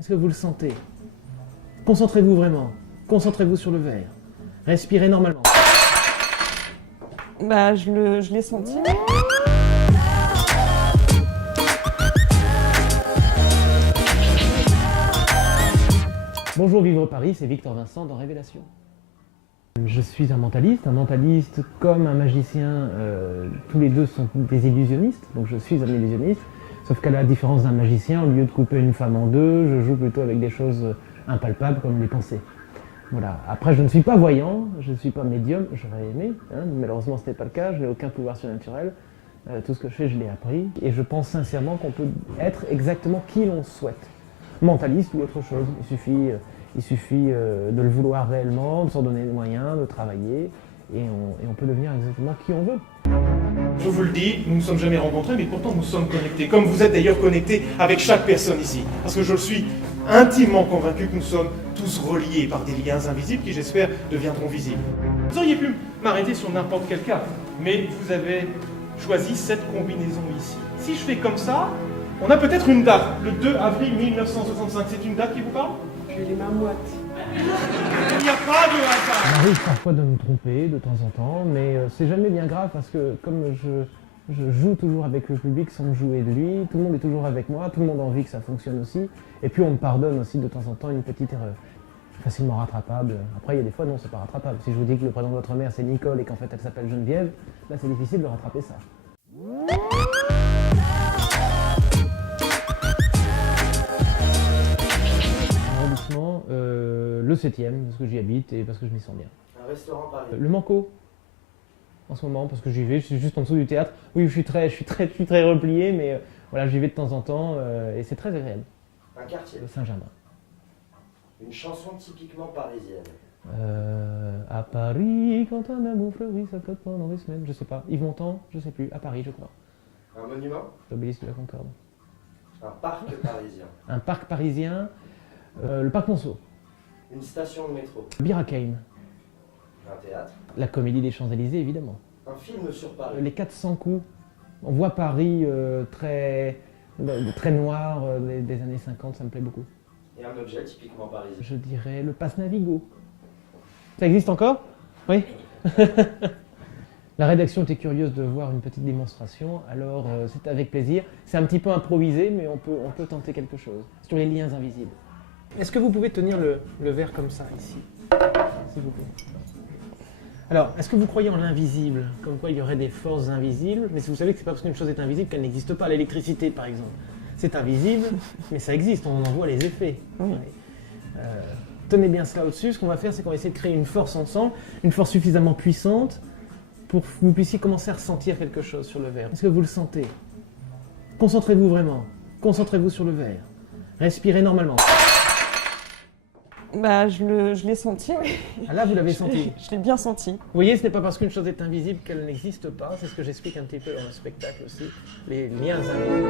Est-ce que vous le sentez? Concentrez-vous vraiment. Concentrez-vous sur le verre. Respirez normalement. Bah, je l'ai senti. Bonjour Vivre Paris, c'est Victor Vincent dans Révélation. Je suis un mentaliste comme un magicien, tous les deux sont des illusionnistes, donc je suis un illusionniste, sauf qu'à la différence d'un magicien, au lieu de couper une femme en deux, je joue plutôt avec des choses impalpables comme les pensées. Voilà. Après, je ne suis pas voyant, je ne suis pas médium, j'aurais aimé, hein, malheureusement ce n'est pas le cas, je n'ai aucun pouvoir surnaturel, tout ce que je fais, je l'ai appris, et je pense sincèrement qu'on peut être exactement qui l'on souhaite. Mentaliste ou autre chose, il suffit de le vouloir réellement, de s'en donner les moyens, de travailler, et on peut devenir exactement qui on veut. Je vous le dis, nous ne nous sommes jamais rencontrés, mais pourtant nous sommes connectés, comme vous êtes d'ailleurs connectés avec chaque personne ici. Parce que je suis intimement convaincu que nous sommes tous reliés par des liens invisibles qui, j'espère, deviendront visibles. Vous auriez pu m'arrêter sur n'importe quel cas, mais vous avez choisi cette combinaison ici. Si je fais comme ça, on a peut-être une date, le 2 avril 1965. C'est une date qui vous parle? Puis les mains moites. Il n'y a pas de hasard. Il m'arrive parfois de me tromper de temps en temps, mais c'est jamais bien grave parce que comme je joue toujours avec le public sans me jouer de lui, tout le monde est toujours avec moi, tout le monde a envie que ça fonctionne aussi, et puis on me pardonne aussi de temps en temps une petite erreur, facilement rattrapable. Après il y a des fois non, c'est pas rattrapable. Si je vous dis que le prénom de votre mère c'est Nicole et qu'en fait elle s'appelle Geneviève, là c'est difficile de rattraper ça. Arrondissement, le 7e, parce que j'y habite et parce que je m'y sens bien. Un restaurant parisien. Le Manco, en ce moment, parce que j'y vais, je suis juste en dessous du théâtre. Oui, je suis très replié, mais voilà, j'y vais de temps en temps et c'est très agréable. Un quartier. Le Saint-Germain. Une chanson typiquement parisienne. À Paris, quand un amour fleurit, ça flotte pendant des semaines, je sais pas. Yves Montand, je sais plus, à Paris, je crois. Un monument. L'obélisque de la Concorde. Un parc parisien. Un parc parisien, le parc Monceau. Une station de métro. Birakeim. Un théâtre. La Comédie des Champs-Élysées, évidemment. Un film sur Paris. Les 400 coups. On voit Paris très noir des années 50, ça me plaît beaucoup. Et un objet typiquement parisien. Je dirais le passe Navigo. Ça existe encore? Oui. La rédaction était curieuse de voir une petite démonstration, alors c'est avec plaisir. C'est un petit peu improvisé, mais on peut tenter quelque chose. Sur les liens invisibles. Est-ce que vous pouvez tenir le verre comme ça, ici? S'il vous plaît. Alors, est-ce que vous croyez en l'invisible? Comme quoi il y aurait des forces invisibles? Mais vous savez que c'est pas parce qu'une chose est invisible qu'elle n'existe pas. L'électricité, par exemple. C'est invisible, mais ça existe, on en voit les effets. Oui. Tenez bien cela au-dessus. Ce qu'on va faire, c'est qu'on va essayer de créer une force ensemble, une force suffisamment puissante pour que vous puissiez commencer à ressentir quelque chose sur le verre. Est-ce que vous le sentez? Concentrez-vous vraiment. Concentrez-vous sur le verre. Respirez normalement. Bah, je l'ai senti. Ah là, vous l'avez senti. Je l'ai bien senti. Vous voyez, ce n'est pas parce qu'une chose est invisible qu'elle n'existe pas. C'est ce que j'explique un petit peu dans le spectacle aussi. Les liens invisibles.